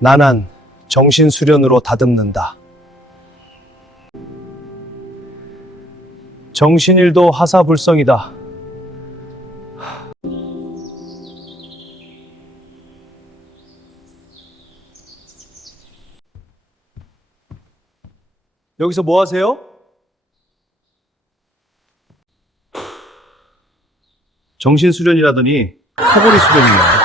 나난 정신수련으로 다듬는다. 정신일도 하사불성이다. 여기서 뭐 하세요? 정신수련이라더니 코골이 수련이냐?